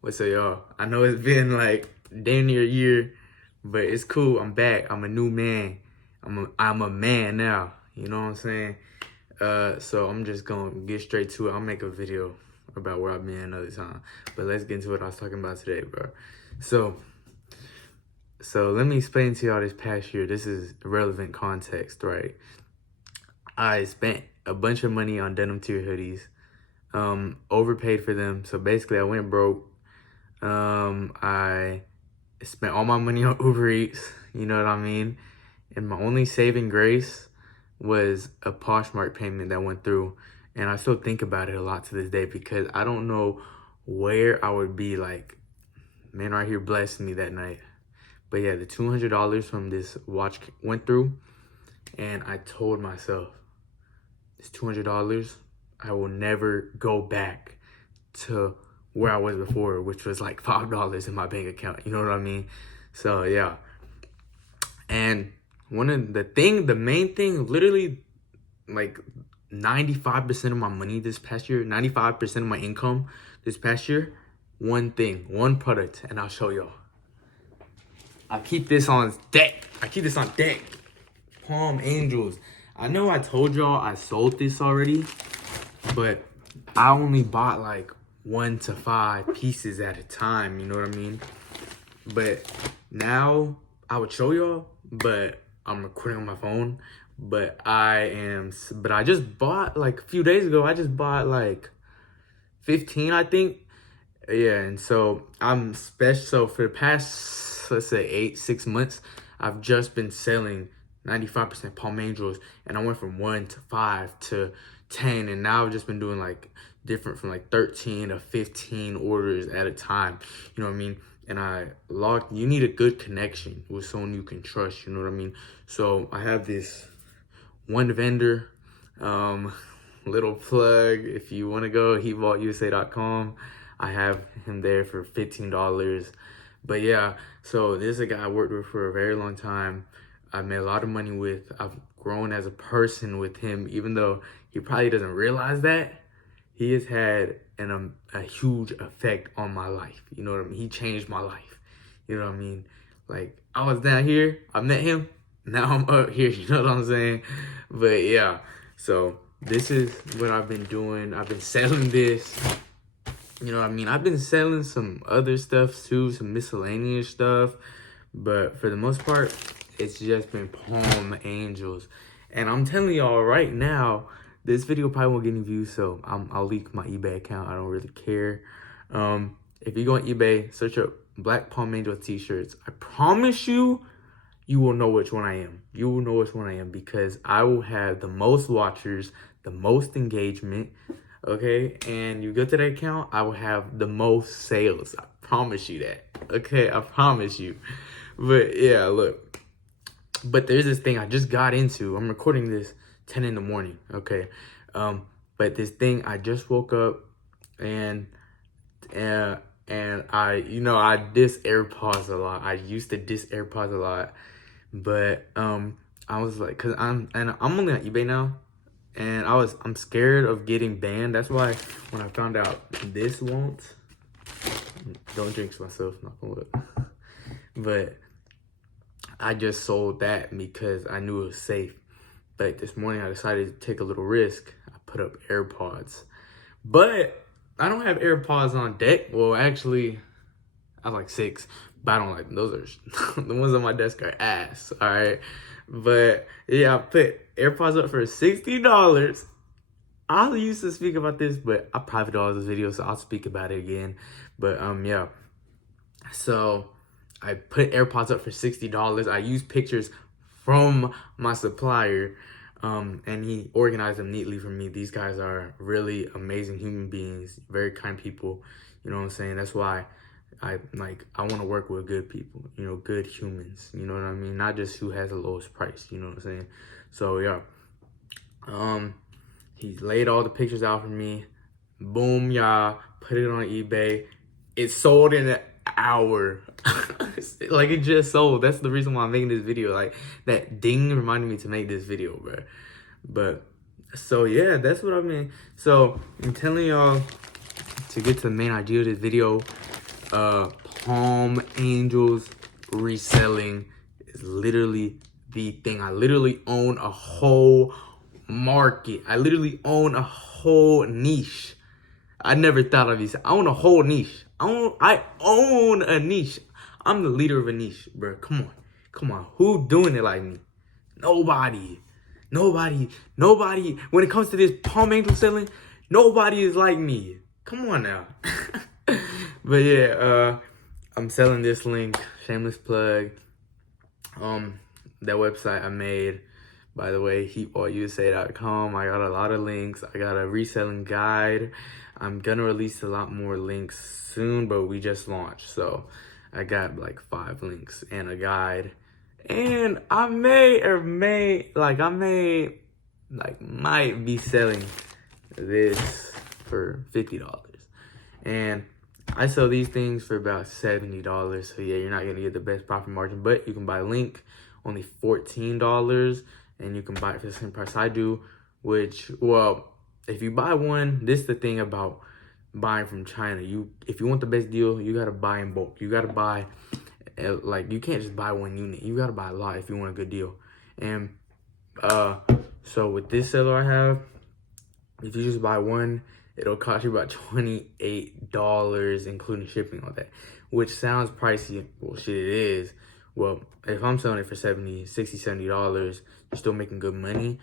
What's up, y'all? I know it's been like damn near a year, but it's cool. I'm back. I'm a new man. I'm a man now. You know what I'm saying? So I'm just gonna get straight to it. I'll make a video about where I've been another time. But let's get into what I was talking about today, bro. So let me explain to y'all this past year. This is relevant context, right? I spent a bunch of money on denim tier hoodies. Overpaid for them. So basically I went broke. I spent all my money on Uber Eats, you know what I mean? And my only saving grace was a Poshmark payment that went through. And I still think about it a lot to this day because I don't know where I would be like, man right here blessed me that night. But yeah, the $200 from this watch went through and I told myself, this $200, I will never go back to where I was before, which was like $5 in my bank account. You know what I mean? So yeah. And the main thing, literally like 95% of my money this past year, 95% of my income this past year, one thing, one product, and I'll show y'all. I keep this on deck. Palm Angels. I know I told y'all I sold this already, but I only bought like 1 to 5 pieces at a time, you know what I mean? But now I would show y'all, but I'm recording on my phone. But I just bought like a few days ago, I just bought like 15, I think. Yeah, and so I'm special. So for the past, let's say 6 months, I've just been selling 95% Palm Angels, and I went from 1 to 5 to 10, and now I've just been doing like different from like 13 to 15 orders at a time, you know what I mean? And you need a good connection with someone you can trust, you know what I mean? So I have this one vendor, little plug, if you want to go, heatvaultusa.com. I have him there for $15. But yeah, so this is a guy I worked with for a very long time. I've made a lot of money with. I've grown as a person with him, even though he probably doesn't realize that. He has had a huge effect on my life. You know what I mean? He changed my life. You know what I mean? Like, I was down here, I met him, now I'm up here, you know what I'm saying? But yeah, so this is what I've been doing. I've been selling this. You know what I mean? I've been selling some other stuff too, some miscellaneous stuff. But for the most part, it's just been Palm Angels. And I'm telling y'all right now, this video probably won't get any views, so I'll leak my eBay account. I don't really care. If you go on eBay, search up Black Palm Angel t-shirts. I promise you, you will know which one I am. You will know which one I am because I will have the most watchers, the most engagement, okay? And you go to that account, I will have the most sales. I promise you that, okay? I promise you. But yeah, look. But there's this thing I just got into. I'm recording this 10 in the morning, okay? But this thing, I just woke up and I diss AirPods a lot. I used to diss AirPods a lot. But I was like, cause I'm only on eBay now, and I'm scared of getting banned. That's why when I found out this won't, don't jinx myself, not gonna look. But I just sold that because I knew it was safe. But this morning I decided to take a little risk. I put up AirPods, but I don't have AirPods on deck. Well, actually, I have like 6. But I don't like them. Those are the ones on my desk are ass. All right. But yeah, I put AirPods up for $60. I used to speak about this, but I private all this video, so I'll speak about it again. But yeah. So I put AirPods up for $60. I used pictures from my supplier. And he organized them neatly for me. These guys are really amazing human beings, very kind people. You know what I'm saying? That's why I want to work with good people, you know, good humans, you know what I mean? Not just who has the lowest price, you know what I'm saying? So yeah, he laid all the pictures out for me. Boom, y'all, put it on eBay. It sold in an hour. Like, it just sold. That's the reason why I'm making this video. Like, that ding reminded me to make this video, bro. But so yeah, that's what I mean. So I'm telling y'all, to get to the main idea of this video, Palm Angels reselling is literally the thing. I literally own a whole market. I literally own a whole niche. I never thought of these. I own a whole niche. I own a niche. I'm the leader of a niche, bro. Come on. Come on. Who doing it like me? Nobody. Nobody. When it comes to this palm angel selling, nobody is like me. Come on now. But yeah, I'm selling this link. Shameless plug. That website I made, by the way, heatballusa.com. I got a lot of links. I got a reselling guide. I'm gonna release a lot more links soon, but we just launched, so I got like 5 links and a guide. And I might be selling this for $50. And I sell these things for about $70. So yeah, you're not gonna get the best profit margin, but you can buy a link, only $14, and you can buy it for the same price I do, which, well, if you buy one, this is the thing about buying from China. If you want the best deal, you gotta buy in bulk. You gotta buy, like, you can't just buy one unit. You gotta buy a lot if you want a good deal. And so with this seller I have, if you just buy one, it'll cost you about $28, including shipping, all that, which sounds pricey. Well, shit, it is. Well, if I'm selling it for $70, $70, you're still making good money.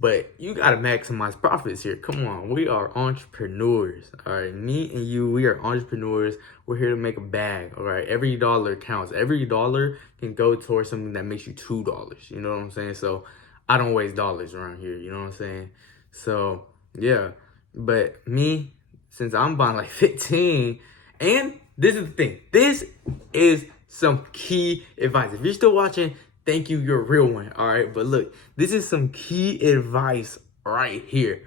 But you gotta maximize profits here. Come on, we are entrepreneurs. All right, me and you, we are entrepreneurs. We're here to make a bag. All right, every dollar counts. Every dollar can go towards something that makes you $2. You know what I'm saying? So I don't waste dollars around here. You know what I'm saying? So yeah, but me, since I'm buying like 15, and this is the thing. This is some key advice. If you're still watching, thank you, you're a real one, all right? But look, this is some key advice right here.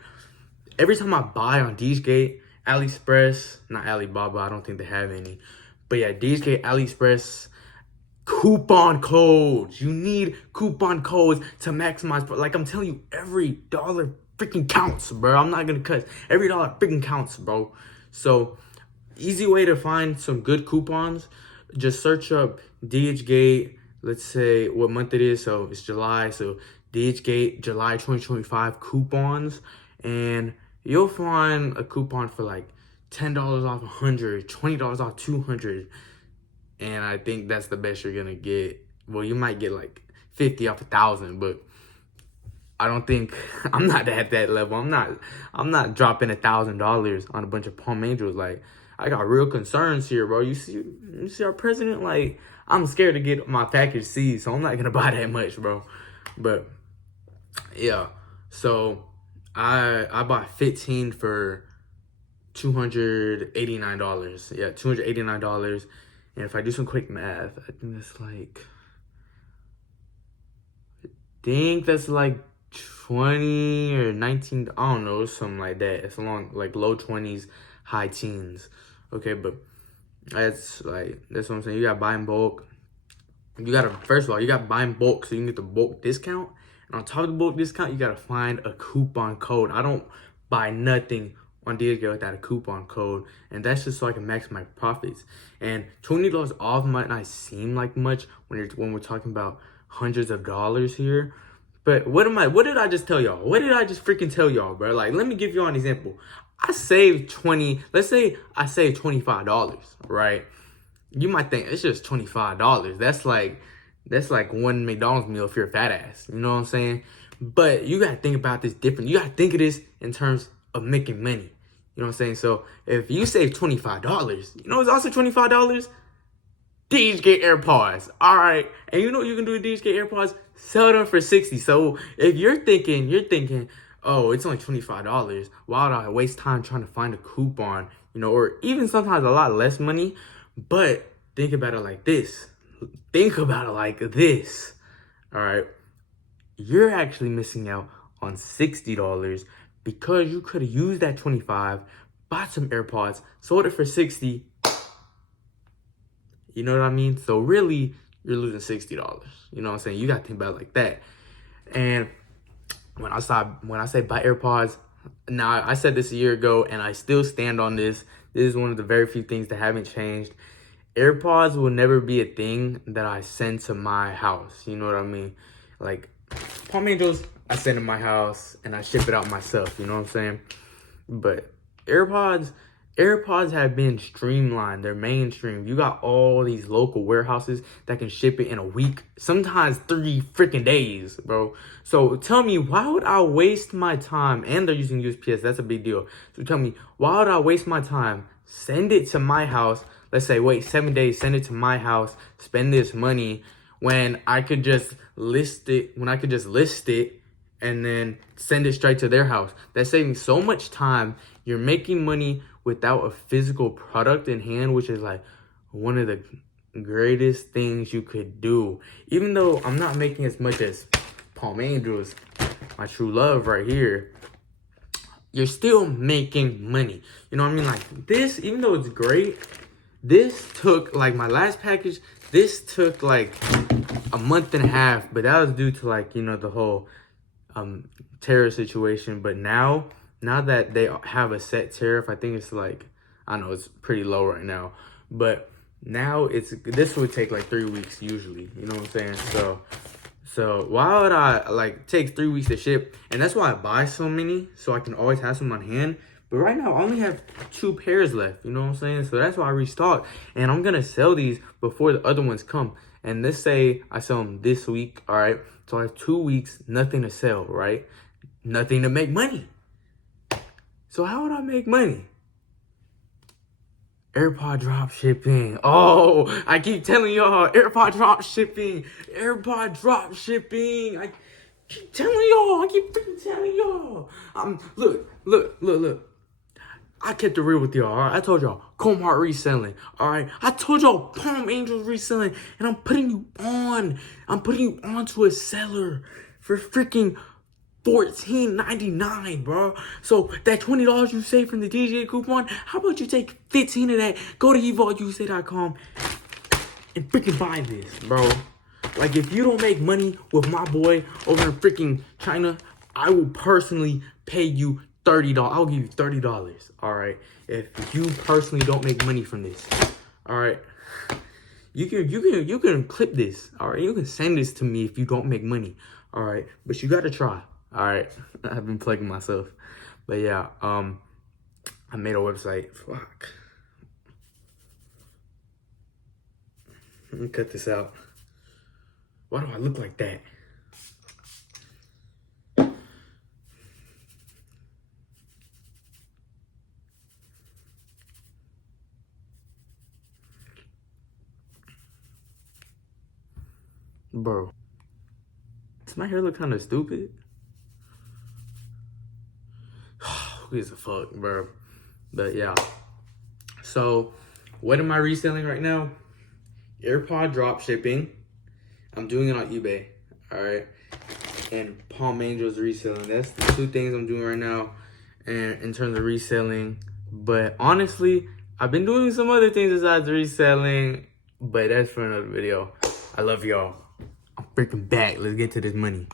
Every time I buy on DJgate, AliExpress, not Alibaba, I don't think they have any, but yeah, DJgate, AliExpress, coupon codes. You need coupon codes to maximize. Like I'm telling you, every dollar freaking counts, bro. I'm not gonna cuss. Every dollar freaking counts, bro. So, easy way to find some good coupons, just search up DHgate. Let's say what month it is. So it's July. So DHgate July 2025 coupons, and you'll find a coupon for like $10 off 100, $20 off 200, and I think that's the best you're gonna get. Well, you might get like 50 off 1,000, but I don't think I'm not at that level. I'm not dropping $1,000 on a bunch of palm angels. Like, I got real concerns here, bro. You see our president? Like, I'm scared to get my package seized, so I'm not gonna buy that much, bro. But yeah, so I bought 15 for $289. Yeah, $289. And if I do some quick math, I think that's like 20 or 19, I don't know, something like that. It's along like low 20s, high teens. Okay, but that's what I'm saying. You gotta buy in bulk. First of all, you gotta buy in bulk so you can get the bulk discount. And on top of the bulk discount, you gotta find a coupon code. I don't buy nothing on DSG without a coupon code, and that's just so I can maximize profits. And $20 off might not seem like much when we're talking about hundreds of dollars here. But what did I just tell y'all? What did I just freaking tell y'all, bro? Like, let me give y'all an example. Let's say I saved $25, right? You might think it's just $25. That's like one McDonald's meal if you're a fat ass. You know what I'm saying? But you gotta think about this different. You gotta think of this in terms of making money. You know what I'm saying? So if you save $25, you know it's also $25? DJgate AirPods. All right. And you know what you can do with DJgate AirPods? Sell them for $60. So if you're thinking, oh, it's only $25. Why would I waste time trying to find a coupon? You know, or even sometimes a lot less money. But think about it like this. All right. You're actually missing out on $60 because you could have used that $25, bought some AirPods, sold it for $60. You know what I mean? So really, you're losing $60. You know what I'm saying? You got to think about it like that. And when I say buy AirPods, now I said this a year ago, and I still stand on this. This is one of the very few things that haven't changed. AirPods will never be a thing that I send to my house. You know what I mean? Like, Palm Angels, I send to my house and I ship it out myself. You know what I'm saying? But AirPods have been streamlined. They're mainstream. You got all these local warehouses that can ship it in a week, sometimes 3 freaking days, bro. So tell me, why would I waste my time? And they're using USPS. That's a big deal. So tell me, why would I waste my time? Send it to my house. Let's say, wait 7 days, send it to my house, spend this money when I could just list it, and then send it straight to their house. That's saving so much time. You're making money without a physical product in hand, which is like one of the greatest things you could do. Even though I'm not making as much as Palm Angels, my true love right here, you're still making money. You know what I mean? Like this, even though it's great, this took, like my last package, this took like a month and a half, but that was due to like, you know, the whole tariff situation. But now that they have a set tariff, I think it's like, I know it's pretty low right now, but now this would take like 3 weeks usually, you know what I'm saying? So why would I like take 3 weeks to ship? And that's why I buy so many, so I can always have some on hand. But right now I only have 2 pairs left, you know what I'm saying? So that's why I restocked, and I'm gonna sell these before the other ones come. And let's say I sell them this week, all right? So I have 2 weeks, nothing to sell, right? Nothing to make money. So how would I make money? AirPod drop shipping. Oh, I keep telling y'all, AirPod drop shipping. AirPod drop shipping. I keep telling y'all. I keep freaking telling y'all. Look. I kept it real with y'all, all right? I told y'all, Comart reselling, all right? I told y'all, Palm Angels reselling, and I'm putting you on. I'm putting you on to a seller for freaking $14.99, bro. So that $20 you save from the DJ coupon, how about you take 15 of that, go to evolveusa.com and freaking buy this, bro. Like, if you don't make money with my boy over in freaking China, I will personally pay you $30. I'll give you $30, all right? If you personally don't make money from this, all right? You can clip this, all right? You can send this to me if you don't make money, all right? But you gotta try, all right? I've been plugging myself, but yeah, I made a website. Fuck. Let me cut this out. Why do I look like that? Bro, does my hair look kind of stupid? Who gives a fuck, bro? But yeah. So, what am I reselling right now? AirPod drop shipping. I'm doing it on eBay, all right? And Palm Angels reselling. That's the 2 things I'm doing right now, and in terms of reselling. But honestly, I've been doing some other things besides reselling, but that's for another video. I love y'all. I'm freaking back. Let's get to this money.